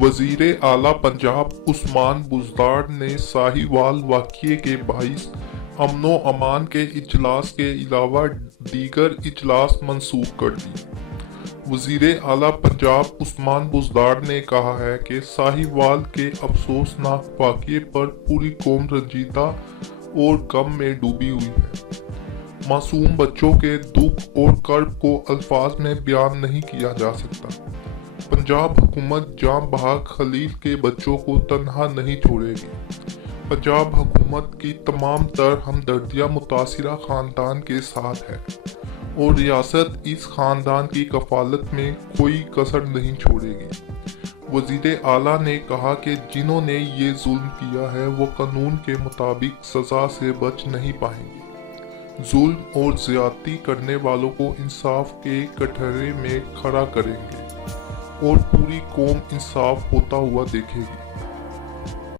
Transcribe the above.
وزیر اعلیٰ پنجاب عثمان بزدار نے ساہیوال واقعے کے باعث امن و امان کے اجلاس کے علاوہ دیگر اجلاس منسوخ کر دی۔ وزیر اعلیٰ پنجاب عثمان بزدار نے کہا ہے کہ ساہیوال کے افسوسناک واقعے پر پوری قوم رنجیدہ اور غم میں ڈوبی ہوئی ہے۔ معصوم بچوں کے دکھ اور کرب کو الفاظ میں بیان نہیں کیا جا سکتا۔ پنجاب حکومت جاں بحق خلیل کے بچوں کو تنہا نہیں چھوڑے گی۔ پنجاب حکومت کی تمام تر ہمدردیاں متاثرہ خاندان کے ساتھ ہے اور ریاست اس خاندان کی کفالت میں کوئی کسر نہیں چھوڑے گی۔ وزیر اعلیٰ نے کہا کہ جنہوں نے یہ ظلم کیا ہے وہ قانون کے مطابق سزا سے بچ نہیں پائیں گے۔ ظلم اور زیادتی کرنے والوں کو انصاف کے کٹہرے میں کھڑا کریں گے اور پوری قوم انصاف ہوتا ہوا دیکھے گی۔